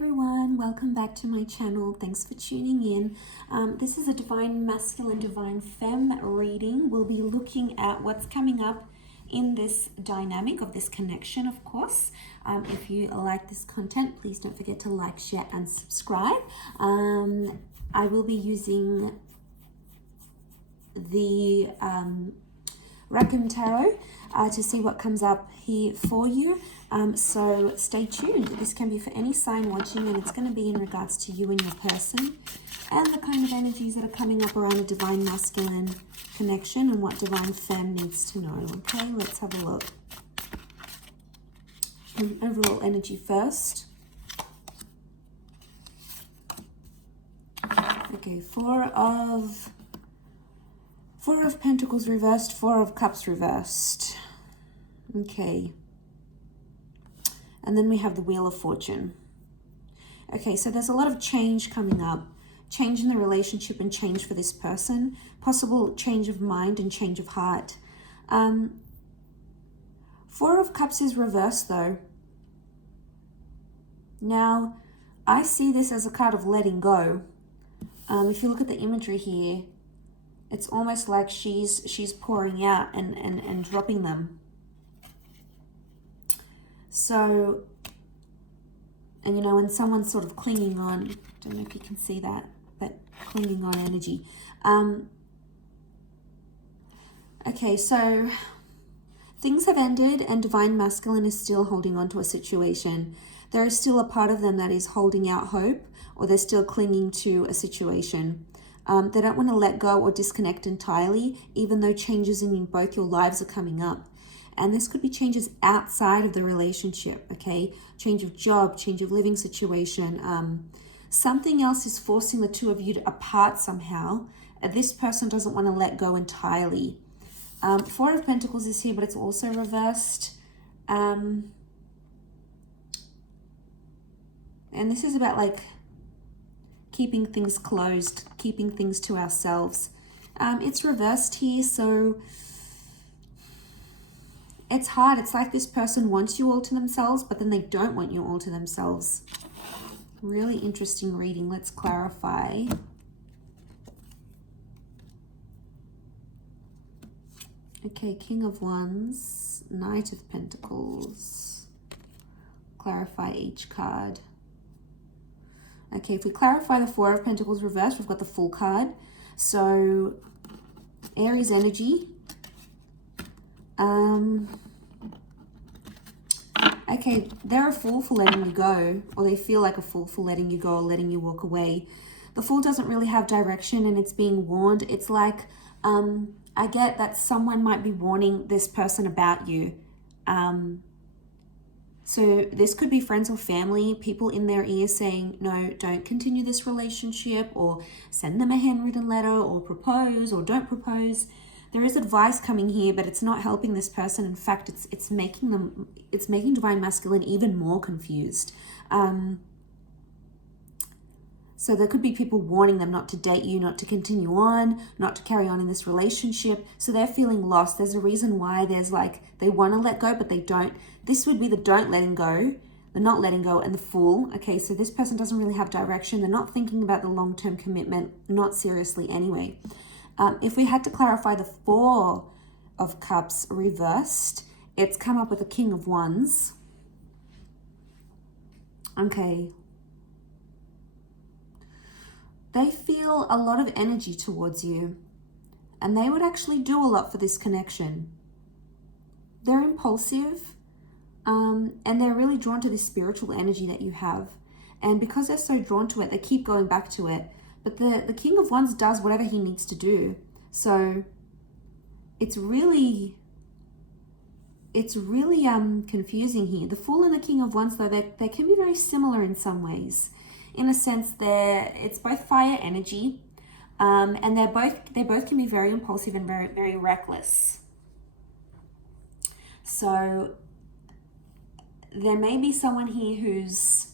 everyone, welcome back to my channel. Thanks for tuning in. This is a divine masculine, divine femme reading. We'll be looking at what's coming up in this dynamic of this connection, of course. If you like this content, please don't forget to like, share and subscribe. I will be using the Rackham Tarot to see what comes up here for you. So stay tuned. This can be for any sign watching, and it's going to be in regards to you and your person and the kind of energies that are coming up around a divine masculine connection and what divine femme needs to know. Okay, let's have a look. Overall energy first. Okay, Four of Pentacles reversed, Four of Cups reversed. Okay. And then we have the Wheel of Fortune. Okay, so there's a lot of change coming up. Change in the relationship and change for this person. Possible change of mind and change of heart. Four of Cups is reversed though. Now, I see this as a card of letting go. If you look at the imagery here, it's almost like she's pouring out and dropping them. So, and you know, when someone's sort of clinging on, don't know if you can see that clinging on energy. Okay, so things have ended and divine masculine is still holding on to a situation. There is still a part of them that is holding out hope, or they're still clinging to a situation. They don't want to let go or disconnect entirely, even though changes in both your lives are coming up. And this could be changes outside of the relationship, okay? Change of job, change of living situation. Something else is forcing the two of you apart somehow. This person doesn't want to let go entirely. Four of Pentacles is here, but it's also reversed. And this is about like keeping things closed, keeping things to ourselves. It's reversed here, so it's hard. It's like this person wants you all to themselves, but then they don't want you all to themselves. Really interesting reading. Let's clarify. Okay, King of Wands, Knight of Pentacles. Clarify each card. Okay, if we clarify the Four of Pentacles reversed, we've got the Fool card. So, Aries energy. Okay, they're a fool for letting you go, or they feel like a fool for letting you go or letting you walk away. The Fool doesn't really have direction and it's being warned. It's like, I get that someone might be warning this person about you. So this could be friends or family, people in their ear saying, no, don't continue this relationship, or send them a handwritten letter, or propose, or don't propose. There is advice coming here, but it's not helping this person. In fact, it's making divine masculine even more confused. So there could be people warning them not to date you, not to continue on, not to carry on in this relationship. So they're feeling lost. There's a reason why there's like, they want to let go, but they don't. This would be the don't letting go, the not letting go, and the Fool. Okay, so this person doesn't really have direction. They're not thinking about the long-term commitment, not seriously anyway. If we had to clarify the Four of Cups reversed, it's come up with a King of Wands. Okay. They feel a lot of energy towards you, and they would actually do a lot for this connection. They're impulsive, and they're really drawn to this spiritual energy that you have. And because they're so drawn to it, they keep going back to it. But the King of Wands does whatever he needs to do. So it's really confusing here. The Fool and the King of Wands, though, they can be very similar in some ways. In a sense, it's both fire energy, and they both can be very impulsive and very, very reckless. So there may be someone here who's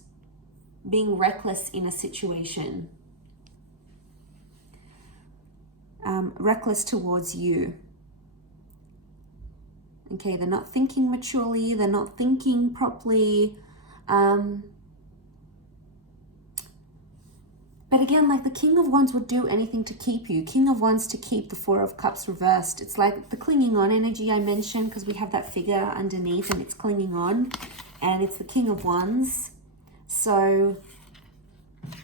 being reckless in a situation. Reckless towards you. Okay, they're not thinking maturely, they're not thinking properly. But again, like the King of Wands would do anything to keep you. King of Wands to keep the Four of Cups reversed. It's like the clinging on energy I mentioned, because we have that figure underneath and it's clinging on. And it's the King of Wands. So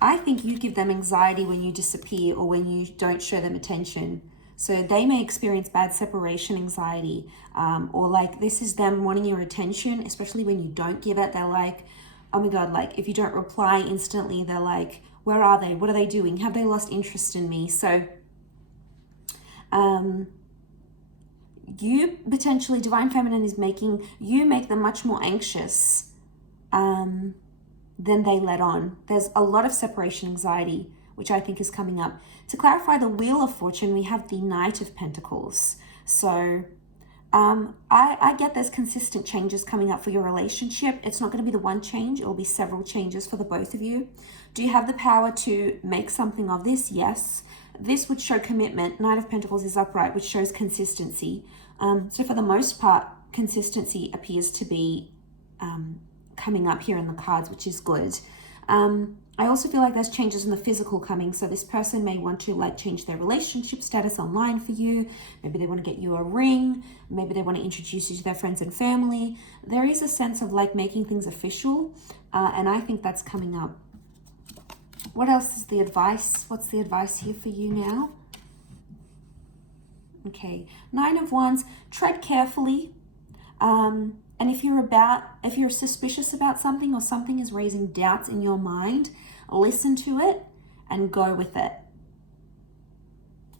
I think you give them anxiety when you disappear or when you don't show them attention. So they may experience bad separation anxiety, or like this is them wanting your attention, especially when you don't give it. They're like, oh my God, like if you don't reply instantly, they're like, where are they? What are they doing? Have they lost interest in me? So you potentially, Divine Feminine is making you make them much more anxious than they let on. There's a lot of separation anxiety, which I think is coming up. To clarify the Wheel of Fortune, we have the Knight of Pentacles. So I get there's consistent changes coming up for your relationship. It's not going to be the one change. It will be several changes for the both of you. Do you have the power to make something of this? Yes. This would show commitment. Knight of Pentacles is upright, which shows consistency. So for the most part, consistency appears to be coming up here in the cards, which is good. I also feel like there's changes in the physical coming. So this person may want to like change their relationship status online for you. Maybe they want to get you a ring. Maybe they want to introduce you to their friends and family. There is a sense of like making things official. And I think that's coming up. What else is the advice? What's the advice here for you now? Okay, Nine of Wands, tread carefully. And if you're suspicious about something or something is raising doubts in your mind, listen to it and go with it.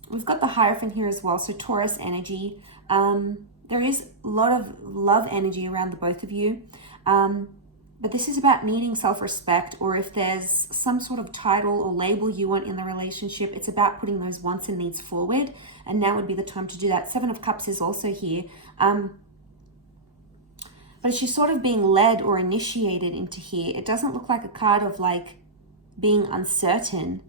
We've got the Hierophant here as well, so Taurus energy. There is a lot of love energy around the both of you. But this is about needing self-respect, or if there's some sort of title or label you want in the relationship, it's about putting those wants and needs forward. And now would be the time to do that. Seven of Cups is also here. But she's sort of being led or initiated into here. It doesn't look like a card of like being uncertain.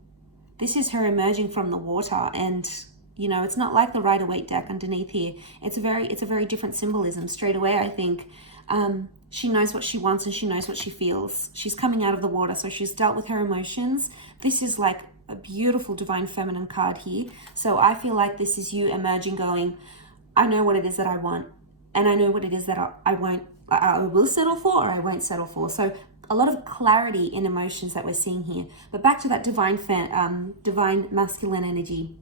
This is her emerging from the water, and you know, it's not like the Rider-Waite deck underneath here. It's a very different symbolism. Straight away, I think she knows what she wants and she knows what she feels. She's coming out of the water, so she's dealt with her emotions. This is like a beautiful Divine Feminine card here. So I feel like this is you emerging, going, I know what it is that I want, and I know what it is that I will settle for, or I won't settle for. So a lot of clarity in emotions that we're seeing here. But back to that divine masculine energy.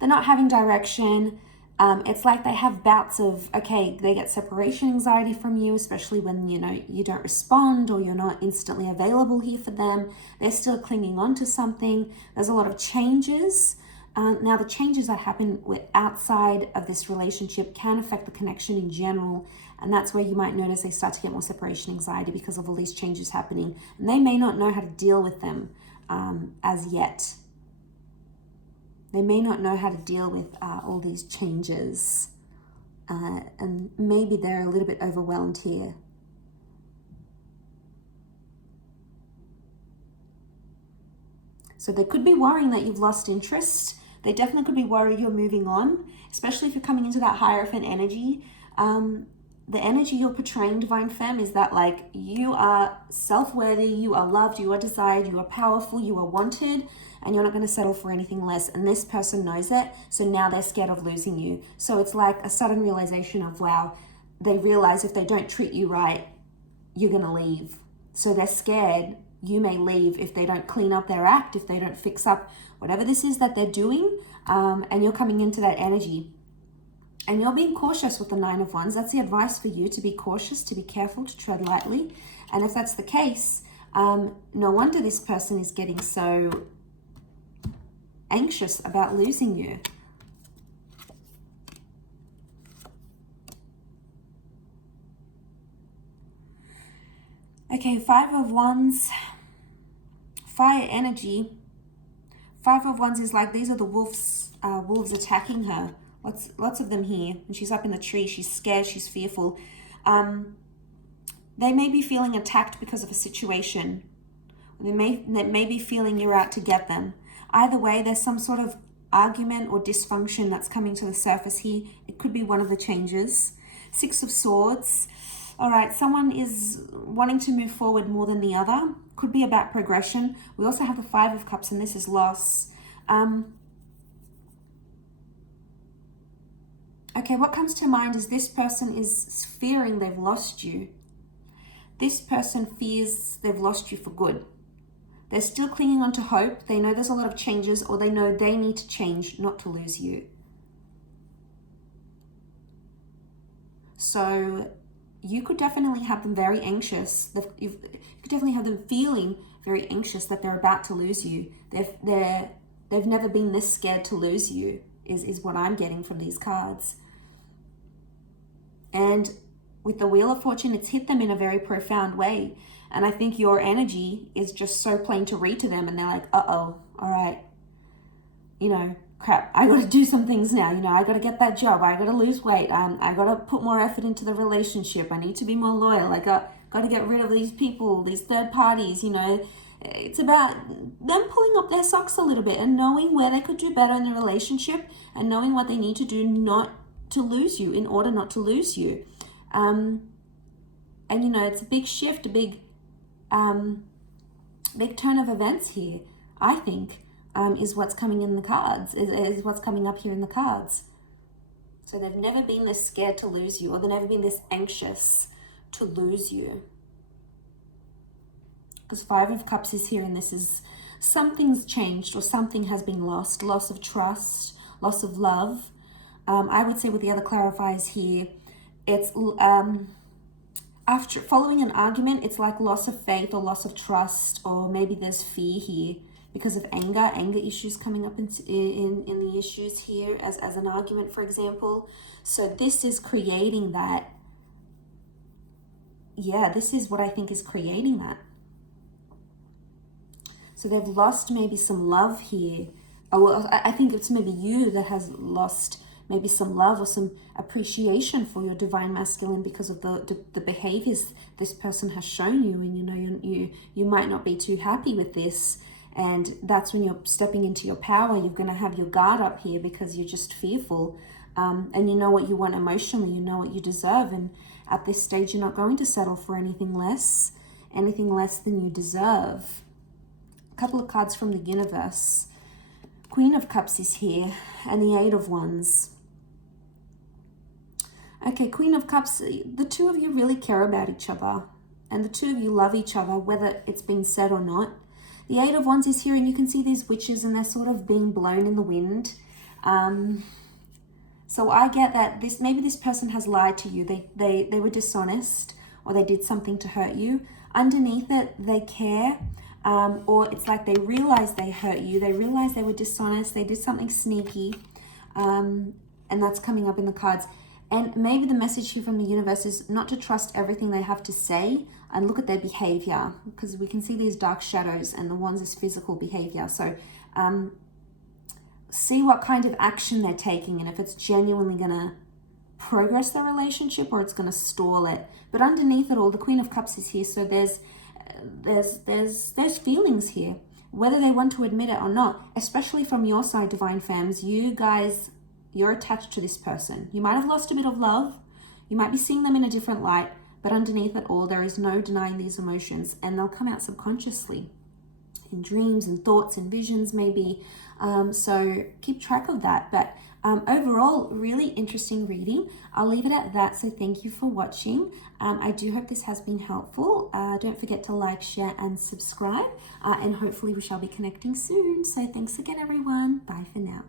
They're not having direction. It's like they have bouts of, okay, they get separation anxiety from you, especially when, you know, you don't respond or you're not instantly available here for them. They're still clinging on to something. There's a lot of changes. Now, the changes that happen outside of this relationship can affect the connection in general. And that's where you might notice they start to get more separation anxiety because of all these changes happening. And they may not know how to deal with them as yet. They may not know how to deal with all these changes. And maybe they're a little bit overwhelmed here. So they could be worrying that you've lost interest. They definitely could be worried you're moving on, especially if you're coming into that Hierophant energy. The energy you're portraying, Divine Femme, is that like you are self-worthy, you are loved, you are desired, you are powerful, you are wanted, and you're not going to settle for anything less. And this person knows it, so now they're scared of losing you. So it's like a sudden realization of, wow, they realize if they don't treat you right, you're going to leave. So they're scared you may leave if they don't clean up their act, if they don't fix up whatever this is that they're doing, and you're coming into that energy. And you're being cautious with the Nine of Wands. That's the advice for you, to be cautious, to be careful, to tread lightly. And if that's the case, no wonder this person is getting so anxious about losing you. Okay, Five of Wands, fire energy. Five of Wands is like, these are the wolves attacking her. Lots of them here. And she's up in the tree. She's scared. She's fearful. They may be feeling attacked because of a situation. They may be feeling you're out to get them. Either way, there's some sort of argument or dysfunction that's coming to the surface here. It could be one of the changes. Six of Swords. All right, someone is wanting to move forward more than the other. Could be about progression. We also have the Five of Cups, and this is loss. Okay, what comes to mind is this person is fearing they've lost you. This person fears they've lost you for good. They're still clinging on to hope. They know there's a lot of changes, or they know they need to change not to lose you. So you could definitely have them very anxious. You could definitely have them feeling very anxious that they're about to lose you. They've never been this scared to lose you, is what I'm getting from these cards. And with the Wheel of Fortune, it's hit them in a very profound way. And I think your energy is just so plain to read to them, and they're like, uh-oh, all right, crap, I got to do some things now. I got to get that job. I got to lose weight. I got to put more effort into the relationship. I need to be more loyal. I got to get rid of these people, these third parties. It's about them pulling up their socks a little bit and knowing where they could do better in the relationship, and knowing what they need to do not to lose you, in order not to lose you. And it's a big shift, a big turn of events here, I think. Is what's coming in the cards, is what's coming up here in the cards. So they've never been this scared to lose you, or they've never been this anxious to lose you. Because Five of Cups is here, and this is something's changed, or something has been lost. Loss of trust, loss of love. I would say with the other clarifiers here, it's after following an argument, it's like loss of faith or loss of trust, or maybe there's fear here. Because of anger issues coming up in the issues here as an argument, for example. So this is creating that. Yeah, this is what I think is creating that. So they've lost maybe some love here. I think it's maybe you that has lost maybe some love or some appreciation for your divine masculine because of the behaviors this person has shown you. And you might not be too happy with this. And that's when you're stepping into your power. You're going to have your guard up here because you're just fearful. And you know what you want emotionally. You know what you deserve. And at this stage, you're not going to settle for anything less than you deserve. A couple of cards from the universe. Queen of Cups is here, and the Eight of Wands. Okay, Queen of Cups, the two of you really care about each other. And the two of you love each other, whether it's been said or not. The Eight of Wands is here, and you can see these witches, and they're sort of being blown in the wind. So I get that maybe this person has lied to you. They were dishonest, or they did something to hurt you. Underneath it, they care, or it's like they realize they hurt you. They realize they were dishonest. They did something sneaky, and that's coming up in the cards. And maybe the message here from the universe is not to trust everything they have to say and look at their behavior, because we can see these dark shadows, and the Wands is physical behavior. So see what kind of action they're taking, and if it's genuinely going to progress the relationship or it's going to stall it. But underneath it all, the Queen of Cups is here. So there's feelings here, whether they want to admit it or not, especially from your side, Divine Femmes. You guys, you're attached to this person. You might have lost a bit of love. You might be seeing them in a different light, but underneath it all, there is no denying these emotions, and they'll come out subconsciously in dreams and thoughts and visions maybe. So keep track of that. But overall, really interesting reading. I'll leave it at that. So thank you for watching. I do hope this has been helpful. Don't forget to like, share, and subscribe. And hopefully we shall be connecting soon. So thanks again, everyone. Bye for now.